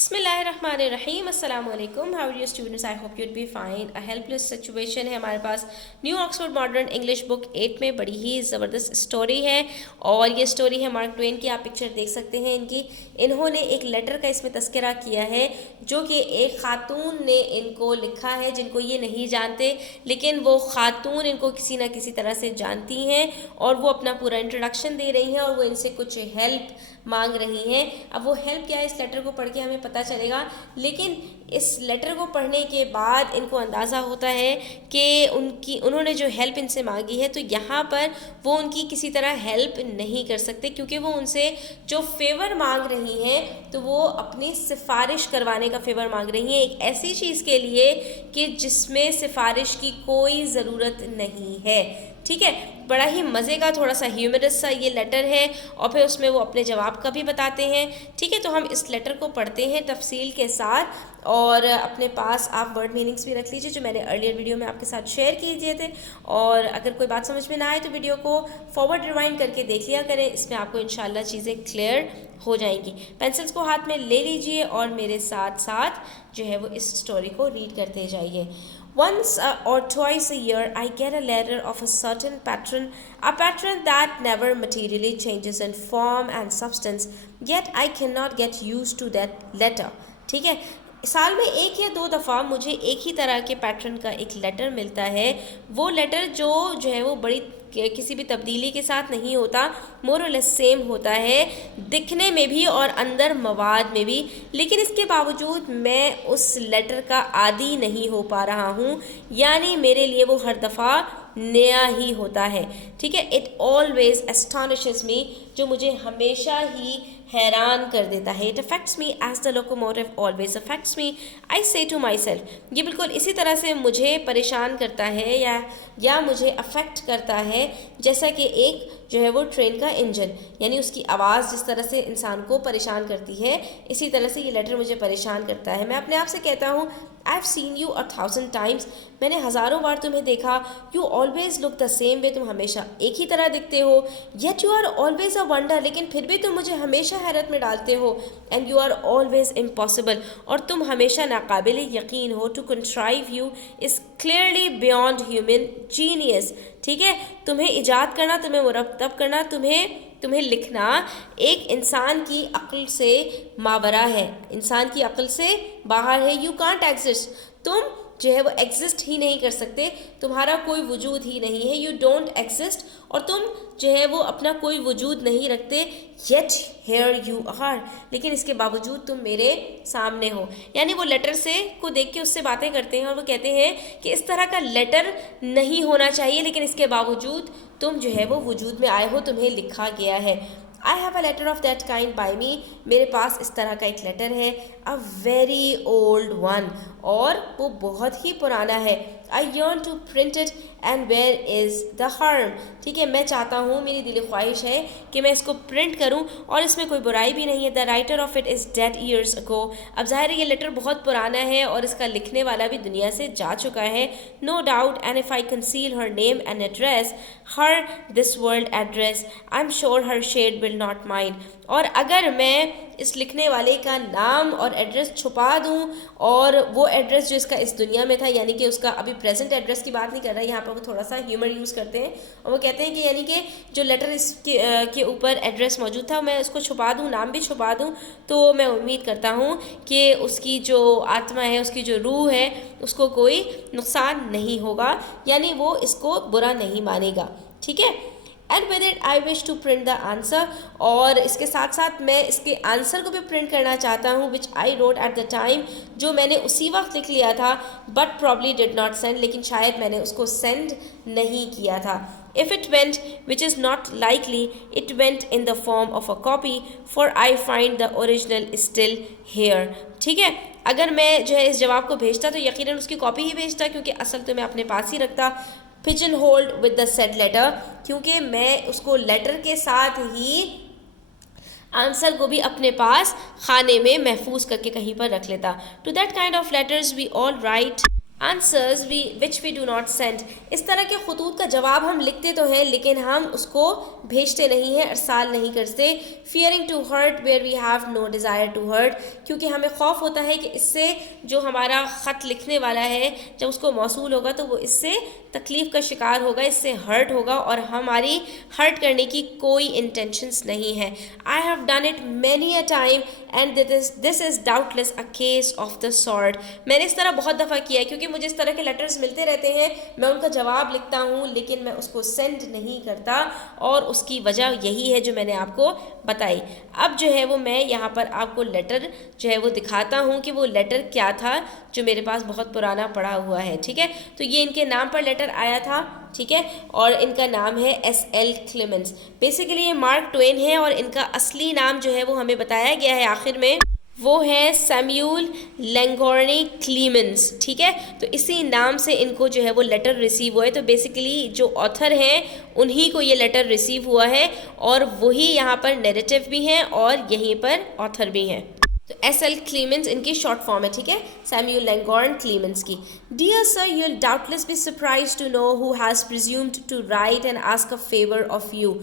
बिस्मिल्लाहिर्रहमानिर्रहीम अस्सलाम वालेकुम। How are you students? I hope you'd be fine. A helpless situation है हमारे पास। New Oxford modern English book 8 में बड़ी ही ज़बरदस्त स्टोरी है और ये स्टोरी है मार्क ट्वेन की। आप पिक्चर देख सकते हैं इनकी। इन्होंने एक लेटर का इसमें तस्करा किया है जो कि एक ख़ातून ने इनको लिखा है, जिनको ये नहीं जानते, लेकिन वो ख़ातून इनको किसी ना किसी तरह से जानती हैं और वो अपना पूरा इंट्रोडक्शन दे रही हैं और वो इनसे कुछ हेल्प मांग रही हैं। अब वो हेल्प क्या है इस लेटर को पढ़ के हमें पता चलेगा, लेकिन इस लेटर को पढ़ने के बाद इनको अंदाज़ा होता है कि उन्होंने जो हेल्प इनसे मांगी है तो यहाँ पर वो उनकी किसी तरह हेल्प नहीं कर सकते, क्योंकि वो उनसे जो फेवर मांग रही हैं तो वो अपनी सिफारिश करवाने का फेवर मांग रही हैं, एक ऐसी चीज़ के लिए कि जिसमें सिफारिश की कोई ज़रूरत नहीं है। ठीक है, बड़ा ही मज़े का थोड़ा सा ह्यूमरस सा ये लेटर है और फिर उसमें वो अपने जवाब का भी बताते हैं। ठीक है, तो हम इस लेटर को पढ़ते हैं तफसील के साथ और अपने पास आप वर्ड मीनिंग्स भी रख लीजिए जो मैंने अर्लियर वीडियो में आपके साथ शेयर कीजिए थे। और अगर कोई बात समझ में ना आए तो वीडियो को फॉरवर्ड रिवाइंड करके देख लिया करें, इसमें आपको इंशाल्लाह चीज़ें क्लियर हो जाएंगी। पेंसिल्स को हाथ में ले लीजिए और मेरे साथ साथ जो है वो इस स्टोरी को रीड करते जाइए। Once or twice a year, I get a letter of a certain patron, a patron that never materially changes in form and substance, yet I cannot get used to that letter. ठीक है, साल में एक या दो दफ़ा मुझे एक ही तरह के पैटर्न का एक लेटर मिलता है। वो लेटर जो है वो बड़ी किसी भी तब्दीली के साथ नहीं होता, मोर और लेस सेम होता है दिखने में भी और अंदर मवाद में भी, लेकिन इसके बावजूद मैं उस लेटर का आदी नहीं हो पा रहा हूँ, यानी मेरे लिए वो हर दफ़ा नया ही होता है। ठीक है, इट ऑलवेज एस्टॉनिशेस मी, जो मुझे हमेशा ही हैरान कर देता है। It affects me as the locomotive always affects me, I say to my self, ये बिल्कुल इसी तरह से मुझे परेशान करता है या मुझे अफेक्ट करता है जैसा कि एक जो है वो ट्रेन का इंजन, यानी उसकी आवाज़ जिस तरह से इंसान को परेशान करती है, इसी तरह से ये लेटर मुझे परेशान करता है। मैं अपने आप से कहता हूँ I have seen you 1000 times, मैंने हज़ारों बार तुम्हें देखा। You always look the same way, तुम हमेशा एक ही तरह दिखते हो। Yet you are always a wonder, लेकिन फिर भी तुम मुझे हमेशा हैरत में डालते हो। And you are always impossible, और तुम हमेशा नाकाबिल यकीन हो। To contrive you is clearly beyond human genius. ठीक है, तुम्हें ईजाद करना, तुम्हें मुरतब करना, तुम्हें लिखना एक इंसान की अक्ल से मावरा है, इंसान की अक्ल से बाहर है। यू कांट एग्जिस्ट, तुम जो है वो एग्जिस्ट ही नहीं कर सकते, तुम्हारा कोई वजूद ही नहीं है। यू डोंट एग्जिस्ट, और तुम जो है वो अपना कोई वजूद नहीं रखते। येट हेयर यू आर, लेकिन इसके बावजूद तुम मेरे सामने हो। यानी वो लेटर से को देख के उससे बातें करते हैं और वो कहते हैं कि इस तरह का लेटर नहीं होना चाहिए, लेकिन इसके बावजूद तुम जो है वो वजूद में आए हो, तुम्हें लिखा गया है। I have a letter of that kind by me, मेरे पास इस तरह का एक लेटर है। अ वेरी ओल्ड वन, और वो बहुत ही पुराना है। I yearn to print it and where is the harm. ठीक है, मैं चाहता हूँ, मेरी दिली ख्वाहिश है कि मैं इसको प्रिंट करूँ और इसमें कोई बुराई भी नहीं है। The writer of it is dead years ago, अब जाहिर है ये लेटर बहुत पुराना है और इसका लिखने वाला भी दुनिया से जा चुका है। No doubt, and if I conceal her name and address, her this world address, I am sure her shade will not mind. और अगर मैं इस लिखने वाले का नाम और एड्रेस छुपा दूं, और वो एड्रेस जो इसका इस दुनिया में था, यानी कि उसका अभी प्रेजेंट एड्रेस की बात नहीं कर रहा है, यहाँ पर वो थोड़ा सा ह्यूमर यूज़ करते हैं और वो कहते हैं कि यानी कि जो लेटर इसके के ऊपर एड्रेस मौजूद था, मैं उसको छुपा दूं, नाम भी छुपा दूं, तो मैं उम्मीद करता हूँ कि उसकी जो आत्मा है, उसकी जो रूह है, उसको कोई नुकसान नहीं होगा, यानी वो इसको बुरा नहीं मानेगा। ठीक है, and with it I wish to print the answer, और इसके साथ साथ मैं इसके आंसर को भी प्रिंट करना चाहता हूँ, which I wrote at the time, जो मैंने उसी वक्त लिख लिया था, but probably did not send, लेकिन शायद मैंने उसको सेंड नहीं किया था। If it went, which is not likely, it went in the form of a copy, for I find the original still here. ठीक है, अगर मैं जो है इस जवाब को भेजता तो यकीनन उसकी कॉपी ही भेजता, क्योंकि असल तो मैं अपने पास ही रखता। Pigeon hold with the said letter, क्योंकि मैं उसको लेटर के साथ ही आंसर को भी अपने पास खाने में महफूज करके कहीं पर रख लेता। To that kind of letters we all write answers which we do not send. इस तरह के खतूत का जवाब हम लिखते तो हैं लेकिन हम उसको भेजते नहीं हैं, अरसाल नहीं करते। Fearing to hurt where we have no desire to hurt, क्योंकि हमें खौफ होता है कि इससे जो हमारा ख़त लिखने वाला है जब उसको मौसूल होगा तो वो इससे तकलीफ़ का शिकार होगा, इससे हर्ट होगा और हमारी हर्ट करने की कोई इंटेंशंस नहीं है। I have done it many a time and this is doubtless a case of the sort. मैंने इस तरह बहुत दफ़ा किया है, क्योंकि मुझे इस तरह के लेटर्स मिलते रहते हैं, मैं उनका जवाब लिखता हूँ लेकिन मैं उसको सेंड नहीं करता, और उसकी वजह यही है जो मैंने आपको बताई। अब जो है वो मैं यहाँ पर आपको लेटर जो है वो दिखाता हूँ कि वो लेटर क्या था जो मेरे पास बहुत पुराना पड़ा हुआ है। ठीक है, तो ये इनके नाम पर लेटर आया था। ठीक है, और इनका नाम है S.L. क्लेमेंस। बेसिकली ये मार्क ट्वेन है और इनका असली नाम जो है वो हमें बताया गया है आखिर में, वो है सैम्यूल लैंगोर्नी क्लीमेंस। ठीक है, तो इसी नाम से इनको जो है वो लेटर रिसीव हुआ है। तो बेसिकली जो ऑथर हैं उन्हीं को ये लेटर रिसीव हुआ है और वही यहाँ पर नैरेटिव भी हैं और यहीं पर ऑथर भी हैं। तो S.L. क्लीमेंस इनकी शॉर्ट फॉर्म है। ठीक है, सैम्यूल लैंगोर्न क्लीमेंस की। Dear sir, you will doubtless be surprise to know who has presumed to write and ask a favour of you.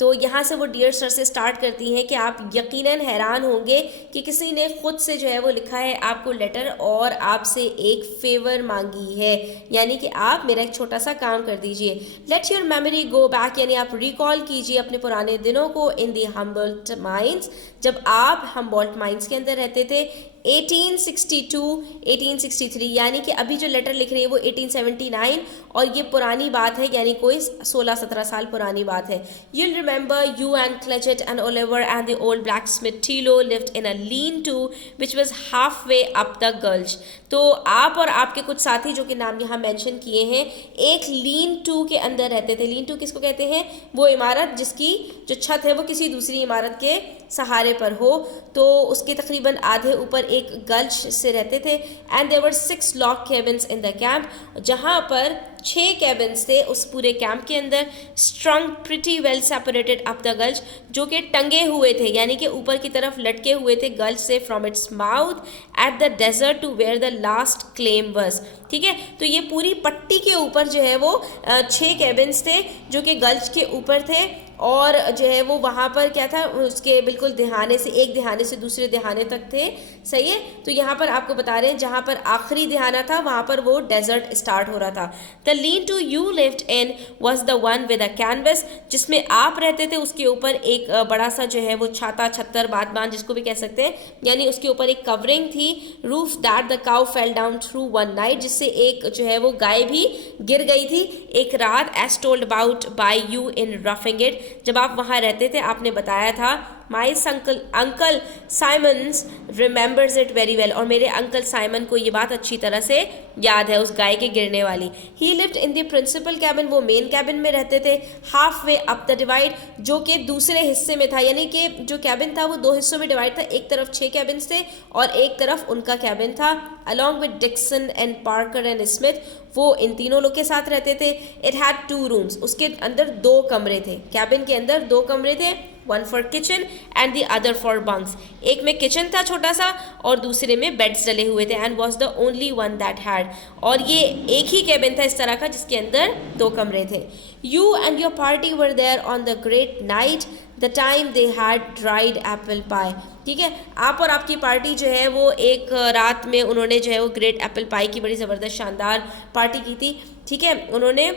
तो यहाँ से वो डियर सर से स्टार्ट करती हैं कि आप यकीनन हैरान होंगे कि किसी ने खुद से जो है वो लिखा है आपको लेटर और आपसे एक फेवर मांगी है, यानी कि आप मेरा एक छोटा सा काम कर दीजिए। Let your memory go back, यानी आप रिकॉल कीजिए अपने पुराने दिनों को इन दी हम्बोल्ट माइंस, जब आप हम्बोल्ट माइंस के अंदर रहते थे। 1862, 1863, यानी कि अभी जो लेटर लिख रही है वो 1879 और ये पुरानी बात है, यानी कोई 16-17 साल पुरानी बात है। You'll remember you and Clutchet and Oliver and the old blacksmith Tilo lived in a lean-to which was halfway up the gulch। तो आप और आपके कुछ साथी जो कि नाम यहाँ मेंशन किए हैं एक लीन टू के अंदर रहते थे। लीन टू किसको कहते हैं? वो इमारत जिसकी जो छत है वो किसी दूसरी इमारत के सहारे पर हो, तो उसके तकरीबन आधे ऊपर एक गल्च से रहते थे। And there were 6 log cabins in the camp, जहाँ पर 6 कैबिन्स थे उस पूरे कैंप के अंदर। Strung pretty well separated up the gulch, जो कि टंगे हुए थे यानी कि ऊपर की तरफ लटके हुए थे गल्च से, from its mouth at the desert to where the last claim was. ठीक है, तो ये पूरी पट्टी के ऊपर जो है वो 6 कैबिन्स थे जो कि गल्च के ऊपर थे, और जो है वो वहाँ पर क्या था, उसके बिल्कुल दिहाने से, एक दिहाने से दूसरे दिहाने तक थे। सही है, तो यहाँ पर आपको बता रहे हैं जहाँ पर आखिरी दिहाना था वहाँ पर वो डेजर्ट स्टार्ट हो रहा था। The lean to you lived in was the one with a canvas, जिसमें आप रहते थे उसके ऊपर एक बड़ा सा जो है वो छाता, छत्तर, बातबान जिसको भी कह सकते हैं, यानी उसके ऊपर एक कवरिंग थी। Roof that the cow fell down through one night, जिससे एक जो है वो गाय भी गिर गई थी एक रात। As told about by you in roughing it, जब आप वहाँ रहते थे आपने बताया था। My uncle Simmons remembers it very well, और मेरे अंकल साइमन को ये बात अच्छी तरह से याद है उस गाय के गिरने वाली। He lived in the principal cabin, वो मेन कैबिन में रहते थे। Half way up the divide, जो कि दूसरे हिस्से में था, यानी कि जो कैबिन था वो 2 हिस्सों में डिवाइड था। एक तरफ 6 कैबिन थे और एक तरफ उनका कैबिन था। Along with Dixon and Parker and Smith, वो इन तीनों लोग के साथ रहते थे। इट हैड 2 रूम्स, उसके अंदर 2 कमरे थे, कैबिन के अंदर 2 कमरे थे। One for kitchen and the other for bunks, एक में किचन था छोटा सा और दूसरे में बेड्स डले हुए थे। And was the only one that had, और ये एक ही कैबिन था इस तरह का जिसके अंदर 2 कमरे थे। You and your party were there on the great night the time they had dried apple pie. ठीक है, आप और आपकी पार्टी जो है वो एक रात में उन्होंने जो है वो ग्रेट एप्पल पाई की बड़ी ज़बरदस्त शानदार पार्टी की थी। ठीक है, उन्होंने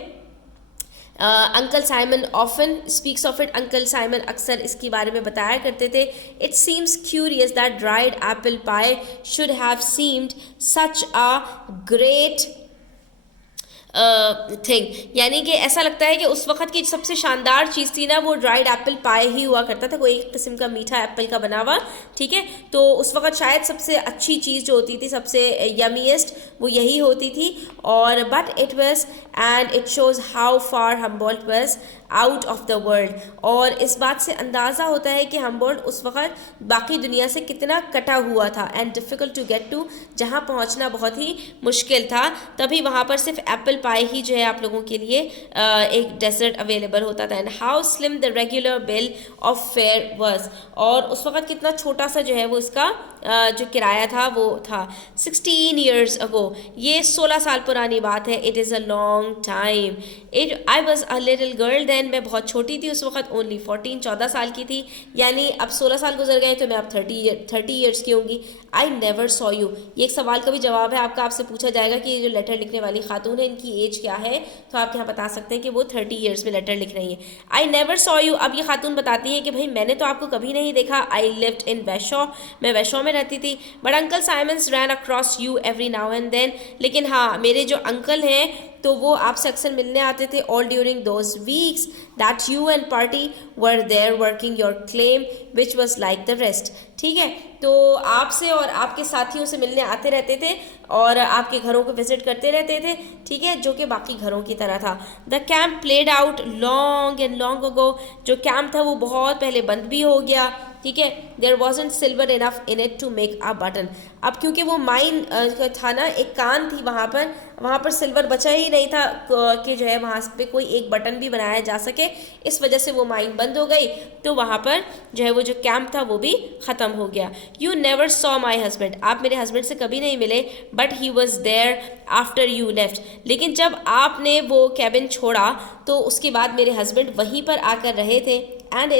uncle Simon often speaks of it, uncle Simon अक्सर इसके बारे में बताया करते थे। It seems curious that dried apple pi should have seemed such a great thing, यानी कि ऐसा लगता है कि उस वक्त की सबसे शानदार चीज़ थी ना वो ड्राइड एप्पल पाई ही हुआ करता था, कोई एक किस्म का मीठा एप्पल का बना हुआ। ठीक है, तो उस वक्त शायद सबसे अच्छी चीज़ जो होती थी, सबसे यमीएस्ट, वो यही होती थी। और but it was and it shows how far Humboldt was out of the world. और इस बात से अंदाज़ा होता है कि हम्बोल्ट उस वक़्त बाकी दुनिया से कितना कटा हुआ था and difficult to get to, जहाँ पहुँचना बहुत ही मुश्किल था। तभी वहाँ पर सिर्फ एप्पल पाई ही जो है आप लोगों के लिए एक डेजर्ट अवेलेबल होता था। And how slim the regular bill of fair was, और उस वक़्त कितना छोटा सा जो है वो इसका जो किराया था वो था। 16 years ago, ये 16 साल पुरानी बात है। It is a long time. I was a little girl then, मैं बहुत छोटी थी उस वक्त, ओनली 14 साल की थी। यानी अब 16 साल गुजर गए तो मैं अब 30 ईयर्स की होंगी। आई नेवर सॉ यू, ये एक सवाल का भी जवाब है आपका। आपसे पूछा जाएगा कि ये जो लेटर लिखने वाली खातून है इनकी एज क्या है, तो आप यहाँ बता सकते हैं कि वो 30 ईयर्स में लेटर लिख रही है। आई नेवर सॉ यू, अब ये खातून बताती है कि भाई मैंने तो आपको कभी नहीं देखा। आई लिव्ड इन वैशो, मैं वैशो में रहती थी। But uncle Simmons ran across you every now and then, लेकिन हाँ मेरे जो अंकल हैं तो वो आपसे अक्सर मिलने आते थे। All during those weeks that you and party were there working your claim which was like the rest. ठीक है, तो आपसे और आपके साथियों से मिलने आते रहते थे और आपके घरों को विजिट करते रहते थे, ठीक है, जो कि बाकी घरों की तरह था। The camp played out long and long ago, जो कैंप था वो बहुत पहले बंद भी हो गया। ठीक है, there wasn't silver enough in it to make a button. अब क्योंकि वो माइन था ना, एक कान थी वहाँ पर सिल्वर बचा ही नहीं था कि जो है वहाँ पे कोई एक बटन भी बनाया जा सके। इस वजह से वो माइन बंद हो गई, तो वहाँ पर जो है वो जो कैंप था वो भी ख़त्म हो गया। You never saw my husband, आप मेरे हस्बैंड से कभी नहीं मिले। But he was there after you left, लेकिन जब आपने वो कैबिन छोड़ा तो उसके बाद मेरे हस्बैंड वहीं पर आकर रहे थे। and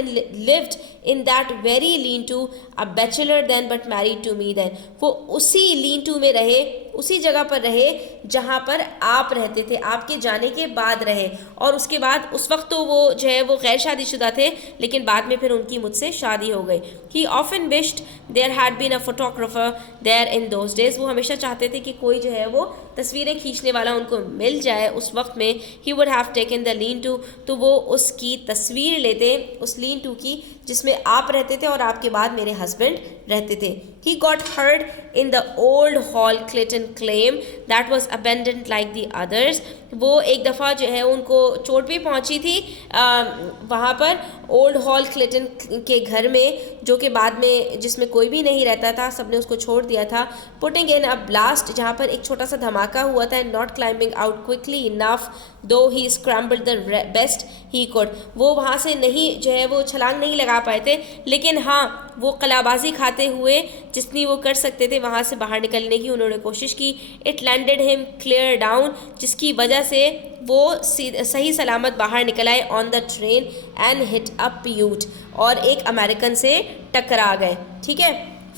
lived in that very lean-to, a bachelor then but married to me then। वो उसी lean-to में रहे, उसी जगह पर रहे जहाँ पर आप रहते थे, आपके जाने के बाद रहे। और उसके बाद उस वक्त तो वो जो है वो गैर शादीशुदा थे, लेकिन बाद में फिर उनकी मुझसे शादी हो गई। He often wished there had been a photographer there in those days। वो हमेशा चाहते थे कि कोई जो है वो तस्वीरें खींचने वाला उनको मिल जाए उस वक्त में। He would have taken the lean-to, तो वो उसकी तस्वीर लेते, उस lean-to की जिसमें आप रहते थे और आपके बाद मेरे हस्बैंड रहते थे। He got heard in the old hall Clayton claim that was abandoned like the others। वो एक दफ़ा जो है उनको चोट भी पहुंची थी वहाँ पर ओल्ड हॉल क्लेटन के घर में, जो कि बाद में जिसमें कोई भी नहीं रहता था, सबने उसको छोड़ दिया था। पुटिंग इन अ ब्लास्ट, जहाँ पर एक छोटा सा धमाका हुआ था। Not climbing out quickly enough though he scrambled the best he could, वो वहाँ से नहीं जो है वो छलांग नहीं लगा पाए थे, लेकिन हाँ वो कलाबाजी खाते हुए जितनी वो कर सकते थे वहाँ से बाहर निकलने की उन्होंने कोशिश की। It landed him clear down, जिसकी वजह से वो सही सलामत बाहर निकल आए on the train and hit a put, और एक अमेरिकन से टकरा गए। ठीक है,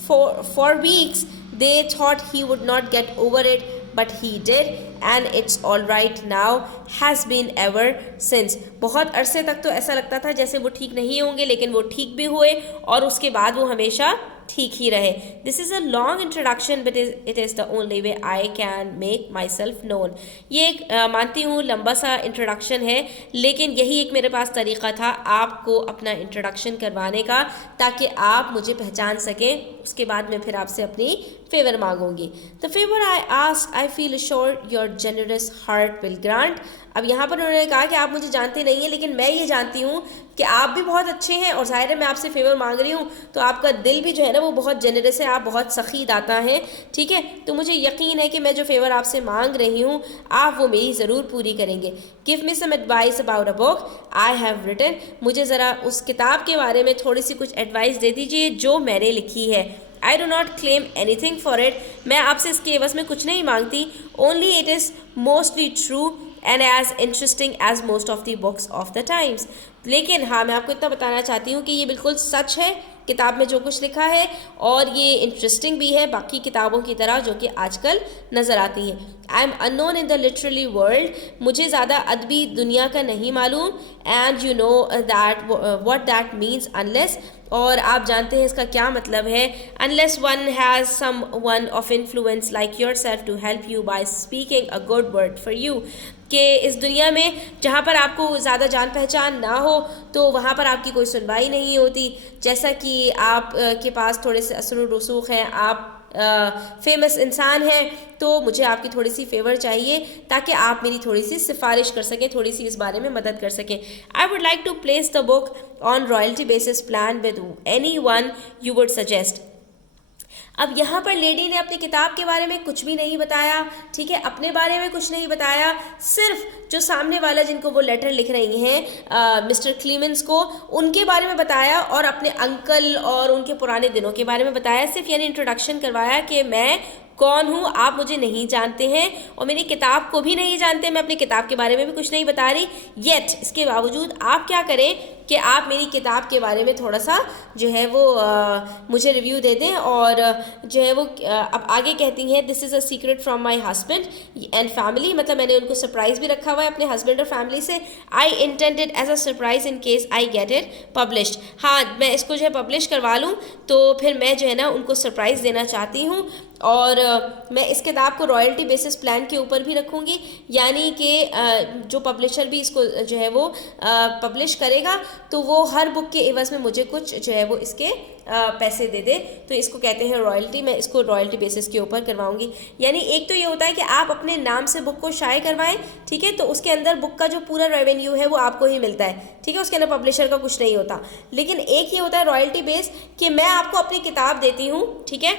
for weeks they thought he would not get over it but he did and it's all right now, has been ever since। बहुत अरसे तक तो ऐसा लगता था जैसे वो ठीक नहीं होंगे, लेकिन वो ठीक भी हुए और उसके बाद वो हमेशा ठीक ही रहे। This is a long introduction but it is the only way I can make my self known. ये एक मानती हूँ लंबा सा इंट्रोडक्शन है, लेकिन यही एक मेरे पास तरीका था आपको अपना इंट्रोडक्शन करवाने का, ताकि आप मुझे पहचान सकें। उसके बाद मैं फिर आपसे अपनी फेवर मांगूंगी। The favour I ask I feel sure your generous heart will grant. अब यहाँ पर उन्होंने कहा कि आप मुझे जानते नहीं हैं, लेकिन मैं ये जानती हूँ कि आप भी बहुत अच्छे हैं, और ज़ाहिर है मैं आपसे फेवर मांग रही हूँ तो आपका दिल भी जो है ना वो बहुत जेनरस है, आप बहुत सखी दाता हैं। ठीक है, तो मुझे यकीन है कि मैं जो फेवर आपसे मांग रही हूँ आप वो मेरी ज़रूर पूरी करेंगे। Give me some advice about a book I have written. मुझे ज़रा उस किताब के बारे में थोड़ी सी कुछ एडवाइस दे दीजिए जो मैंने लिखी है। I do not claim anything for it, मैं आपसे इसके एवज में कुछ नहीं मांगती। Only it is mostly true and as interesting as most of the books of the times. लेकिन हाँ, मैं आपको इतना बताना चाहती हूँ कि ये बिल्कुल सच है किताब में जो कुछ लिखा है, और ये इंटरेस्टिंग भी है बाकी किताबों की तरह जो कि आजकल नज़र आती हैं। I am unknown in the literary world, मुझे ज़्यादा अदबी दुनिया का नहीं मालूम। And you know that what that means unless, और आप जानते हैं इसका क्या मतलब है। Unless one has someone of influence like yourself to help you by speaking a good word for you, कि इस दुनिया में जहाँ पर आपको ज़्यादा जान पहचान ना हो तो वहाँ पर आपकी कोई सुनवाई नहीं होती। जैसा कि आप के पास थोड़े से असर व रसूख हैं, आप फेमस इंसान हैं, तो मुझे आपकी थोड़ी सी फेवर चाहिए ताकि आप मेरी थोड़ी सी सिफारिश कर सकें, थोड़ी सी इस बारे में मदद कर सकें। I would like to place the book on royalty basis plan with anyone you would suggest. अब यहाँ पर लेडी ने अपनी किताब के बारे में कुछ भी नहीं बताया, ठीक है, अपने बारे में कुछ नहीं बताया, सिर्फ जो सामने वाला जिनको वो लेटर लिख रही हैं मिस्टर क्लीमेंस को, उनके बारे में बताया और अपने अंकल और उनके पुराने दिनों के बारे में बताया। सिर्फ यानी इंट्रोडक्शन करवाया कि मैं कौन हूँ, आप मुझे नहीं जानते हैं और मेरी किताब को भी नहीं जानते, मैं अपनी किताब के बारे में भी कुछ नहीं बता रही। येट इसके बावजूद आप क्या करें कि आप मेरी किताब के बारे में थोड़ा सा जो है वो मुझे रिव्यू दे दें और जो है वो अब आगे कहती हैं this is a secret from my husband and family, मतलब मैंने उनको सरप्राइज़ भी रखा हुआ है अपने हस्बैंड और फैमिली से। I intended as a surprise in case I get it published. हाँ, मैं इसको जो है पब्लिश करवा लूँ तो फिर मैं जो है ना उनको सरप्राइज़ देना चाहती हूँ और मैं इस किताब को रॉयल्टी बेसिस प्लान के ऊपर भी रखूँगी, यानी कि जो पब्लिशर भी इसको जो है वो पब्लिश करेगा तो वो हर बुक के एवज़ में मुझे कुछ जो है वो इसके पैसे दे दे, तो इसको कहते हैं रॉयल्टी। मैं इसको रॉयल्टी बेसिस के ऊपर करवाऊंगी। यानी एक तो ये होता है कि आप अपने नाम से बुक को शाये करवाएं, ठीक है, तो उसके अंदर बुक का जो पूरा रेवेन्यू है वो आपको ही मिलता है, ठीक है, उसके अंदर पब्लिशर का कुछ नहीं होता। लेकिन एक ये होता है रॉयल्टी बेस कि मैं आपको अपनी किताब देती हूँ, ठीक है,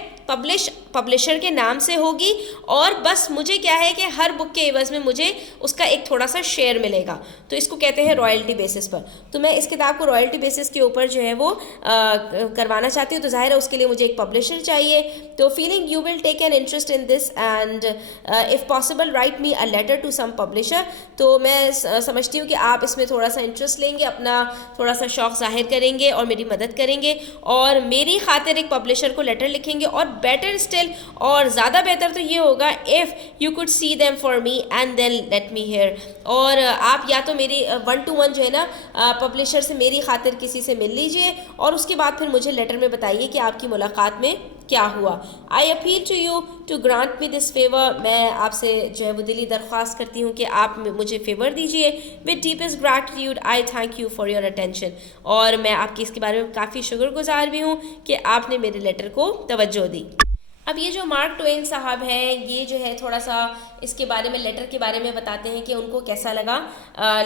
पब्लिशर के नाम से होगी और बस मुझे क्या है कि हर बुक के एवज़ में मुझे उसका एक थोड़ा सा शेयर मिलेगा, तो इसको कहते हैं रॉयल्टी बेसिस पर। तो मैं इस किताब को रॉयल्टी बेसिस के ऊपर जो है वो करवाना चाहती हूँ, तो जाहिर है उसके लिए मुझे एक पब्लिशर चाहिए। तो feeling you will take an interest in this and if possible write me a letter to some publisher. तो मैं समझती हूँ कि आप इसमें थोड़ा सा इंटरेस्ट लेंगे, अपना थोड़ा सा शौक़ जाहिर करेंगे और मेरी मदद करेंगे और मेरी खातिर एक पब्लिशर को लेटर लिखेंगे। और बेटर स्टिल, और ज़्यादा बेहतर तो ये होगा if you could see them for me and then let me hear. और आप या तो मेरी 1-to-1 जो है ना पब्लिशर से मेरी खातिर किसी से मिल लीजिए और उसके बाद फिर मुझे लेटर में बताइए कि आपकी मुलाकात में क्या हुआ। I appeal to you to grant me this favour. मैं आपसे जो है वो दिली दरख्वास्त करती हूँ कि आप मुझे फेवर दीजिए। With deepest gratitude I thank you for your attention. और मैं आपकी इसके बारे में काफ़ी शुक्रगुजार भी हूँ कि आपने मेरे लेटर को तवज्जो दी। अब ये जो मार्क ट्वेन साहब हैं, ये जो है थोड़ा सा इसके बारे में, लेटर के बारे में बताते हैं कि उनको कैसा लगा,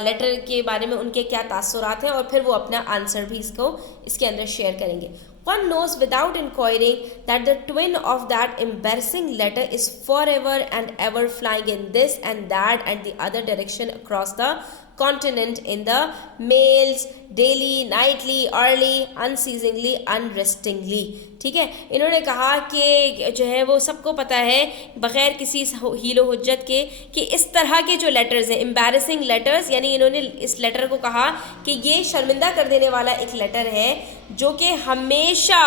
लेटर के बारे में उनके क्या तासुरात हैं और फिर वो अपना आंसर भी इसके अंदर शेयर करेंगे। One knows without inquiring that the twin of that embarrassing letter is forever and ever flying in this and that and the other direction across the continent in the mails daily, nightly, early, unceasingly, unrestingly। ठीक है, इन्होंने कहा कि जो है वो सबको पता है बग़ैर किसी हीलो हुज्जत के कि इस तरह के जो लेटर्स हैं, एम्बैरेसिंग लेटर्स, यानी इन्होंने इस लेटर को कहा कि ये शर्मिंदा कर देने वाला एक लेटर है जो कि हमेशा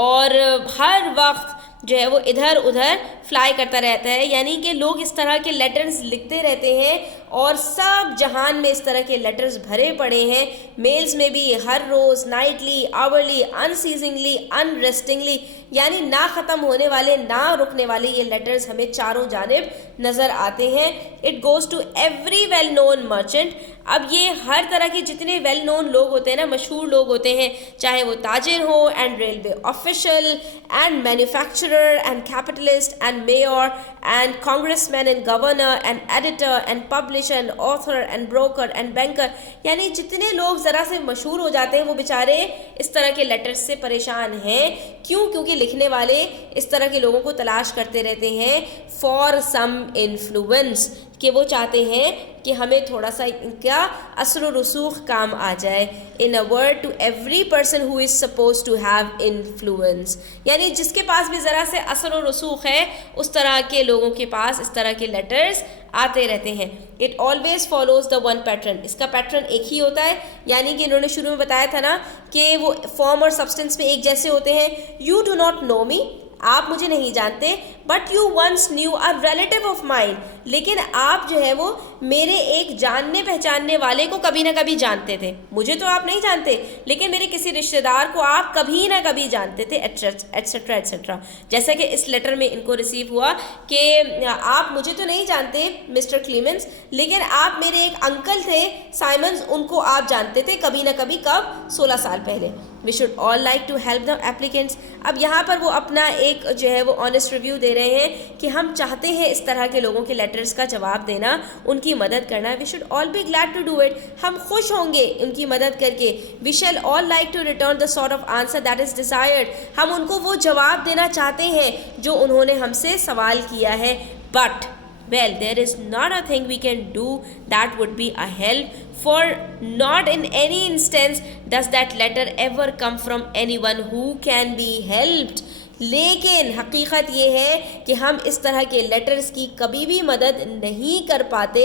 और हर वक्त जो है वो इधर उधर फ्लाई करता रहता है। यानी कि लोग इस तरह के लेटर्स लिखते रहते हैं और सब जहान में इस तरह के लेटर्स भरे पड़े हैं, मेल्स में भी, हर रोज़, नाइटली, आवरली, अनसीजिंगली, अनरेस्टिंगली, यानी ना ख़त्म होने वाले, ना रुकने वाले ये लेटर्स हमें चारों जानिब नज़र आते हैं। It goes to every well known merchant. अब ये हर तरह के जितने वेल नोन लोग होते हैं ना, मशहूर लोग होते हैं, चाहे वो ताजिर हो and railway official and manufacturer and capitalist and mayor and congressman and governor and editor and publisher and author and broker and banker, यानी जितने लोग ज़रा से मशहूर हो जाते हैं वो बेचारे इस तरह के लेटर्स से परेशान हैं। क्यों? क्योंकि लिखने वाले इस तरह के लोगों को तलाश करते रहते हैं फॉर सम इन्फ्लुएंस, कि वो चाहते हैं कि हमें थोड़ा सा इनका असर व रसूख काम आ जाए। In a word, to every person who is suppose to have influence, यानी जिसके पास भी ज़रा से असर व रसूख है उस तरह के लोगों के पास इस तरह के लेटर्स आते रहते हैं। It always follows the one pattern, इसका पैटर्न एक ही होता है। यानी कि इन्होंने शुरू में बताया था ना कि वो फॉर्म और सब्सटेंस में एक जैसे होते हैं। You do not know me आप मुझे नहीं जानते, but you once knew a relative of mine, लेकिन आप जो है वो मेरे एक जानने पहचानने वाले को कभी ना कभी जानते थे। मुझे तो आप नहीं जानते, लेकिन मेरे किसी रिश्तेदार को आप कभी ना कभी जानते थे, एट्सेट्रा एट्सेट्रा। जैसा कि इस लेटर में इनको रिसीव हुआ कि आप मुझे तो नहीं जानते मिस्टर क्लीमेंस, लेकिन आप मेरे एक अंकल थे साइमंस, उनको आप जानते थे कभी ना कभी, कब, 16 साल पहले। We should all like to help the applicants. अब यहाँ पर वो अपना एक जो है वो ऑनेस्ट रिव्यू दे रहे हैं कि हम चाहते हैं इस तरह के लोगों के लेटर्स का जवाब देना, उनकी मदद करना। We should all be glad to do it, हम खुश होंगे उनकी मदद करके। We shall all like to return the sort of answer that is desired, हम उनको वो जवाब देना चाहते हैं जो उन्होंने हमसे सवाल किया है। But well, there is not a thing we can do that would be a help, for not in any instance does that letter ever come from anyone who can be helped. लेकिन हकीकत ये है कि हम इस तरह के letters की कभी भी मदद नहीं कर पाते,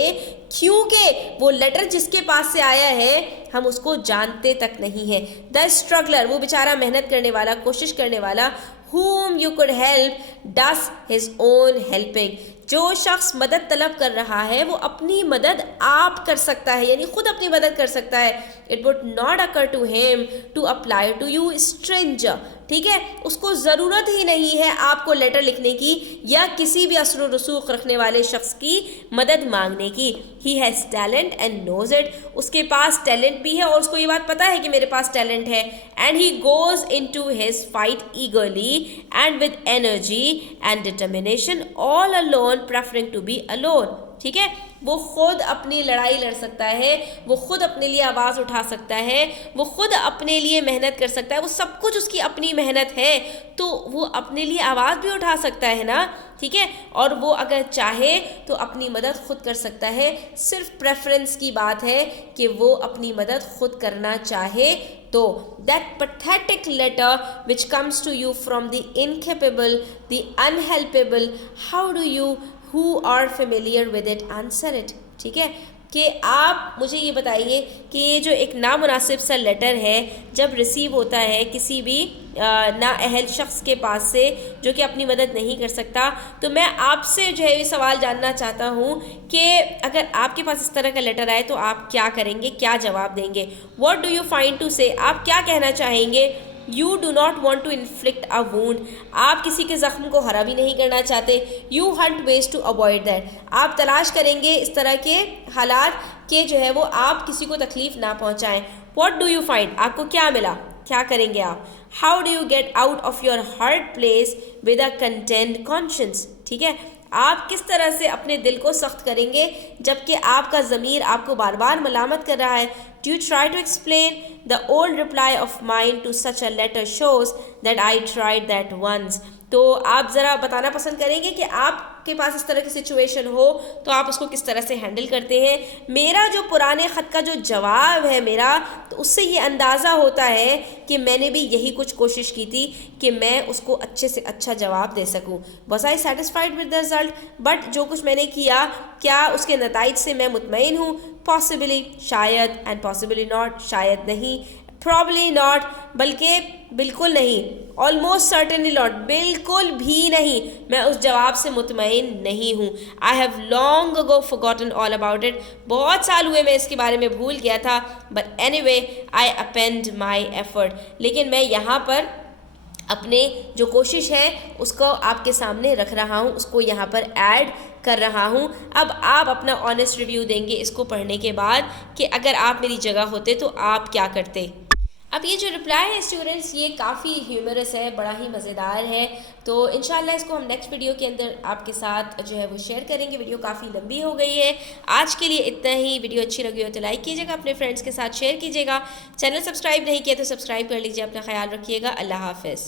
क्योंकि वो लेटर जिसके पास से आया है हम उसको जानते तक नहीं है। द स्ट्रगलर, वो बेचारा मेहनत करने वाला, कोशिश करने वाला, whom you could help does his own helping, जो शख्स मदद तलब कर रहा है वो अपनी मदद आप कर सकता है, यानी खुद अपनी मदद कर सकता है। It would not occur to him to apply to you stranger, ठीक है, उसको ज़रूरत ही नहीं है आपको लेटर लिखने की या किसी भी असर रसूख रखने वाले शख्स की मदद मांगने की। He has talent and knows it, उसके पास टैलेंट भी है और उसको ये बात पता है कि मेरे पास टैलेंट है। And he goes into his fight eagerly and with energy and determination, all alone preferring to be alone, ठीक है। वो खुद अपनी लड़ाई लड़ सकता है, वो खुद अपने लिए आवाज़ उठा सकता है, वो खुद अपने लिए मेहनत कर सकता है, वो सब कुछ उसकी अपनी मेहनत है, तो वो अपने लिए आवाज़ भी उठा सकता है ना, ठीक है। और वो अगर चाहे तो अपनी मदद खुद कर सकता है, सिर्फ प्रेफरेंस की बात है कि वो अपनी मदद खुद करना चाहे तो। That pathetic letter which comes to you from the incapable, the unhelpable, how do you who are familiar with it answer it, ठीक है। कि आप मुझे ये बताइए कि ये जो एक नामुनासिब सा लेटर है जब रिसीव होता है किसी भी नाअहल शख्स के पास से जो कि अपनी मदद नहीं कर सकता, तो मैं आपसे जो है ये सवाल जानना चाहता हूँ कि अगर आपके पास इस तरह का लेटर आए तो आप क्या करेंगे, क्या जवाब देंगे। What do you find to say, आप क्या कहना चाहेंगे। You do not want to inflict a wound, आप किसी के ज़ख्म को हरा भी नहीं करना चाहते। You hunt ways to avoid that, आप तलाश करेंगे इस तरह के हालात के जो है वो आप किसी को तकलीफ़ ना पहुँचाएँ। वॉट डू यू फाइंड, आपको क्या मिला, क्या करेंगे आप। How do you get out of your hard place with a content conscience, ठीक है। आप किस तरह से अपने दिल को सख्त करेंगे जबकि आपका ज़मीर आपको बार बार मलामत कर रहा है। Do you try to explain? The old reply of mine to such a letter shows that I tried that once. तो आप ज़रा बताना पसंद करेंगे कि आपके पास इस तरह की सिचुएशन हो तो आप उसको किस तरह से हैंडल करते हैं। मेरा जो पुराने ख़त का जो जवाब है मेरा, तो उससे ये अंदाज़ा होता है कि मैंने भी यही कुछ कोशिश की थी कि मैं उसको अच्छे से अच्छा जवाब दे सकूं। Was I satisfied with the result? But जो कुछ मैंने किया, क्या उसके नताइज से मैं मुतमईन हूँ। Possibly, शायद, and possibly not, शायद नहीं, probably not, बल्कि बिल्कुल नहीं, almost certainly not, बिल्कुल भी नहीं, मैं उस जवाब से मुतमईन नहीं हूँ। I have long ago forgotten all about it, बहुत साल हुए मैं इसके बारे में भूल गया था। But anyway, I append my effort, लेकिन मैं यहाँ पर अपने जो कोशिश है उसको आपके सामने रख रहा हूँ, उसको यहाँ पर ऐड कर रहा हूँ। अब आप अपना ऑनेस्ट रिव्यू देंगे इसको पढ़ने के बाद कि अगर आप मेरी जगह होते तो आप क्या करते। अब ये जो रिप्लाई है स्टूडेंट्स, ये काफ़ी ह्यूमरस है, बड़ा ही मज़ेदार है, तो इंशाल्लाह इसको हम नेक्स्ट वीडियो के अंदर आपके साथ जो है वो शेयर करेंगे। वीडियो काफ़ी लंबी हो गई है, आज के लिए इतना ही। वीडियो अच्छी लगी हो तो लाइक कीजिएगा, अपने फ्रेंड्स के साथ शेयर कीजिएगा, चैनल सब्सक्राइब नहीं किया तो सब्सक्राइब कर लीजिए। अपना ख्याल रखिएगा, अल्लाह हाफ़िज़।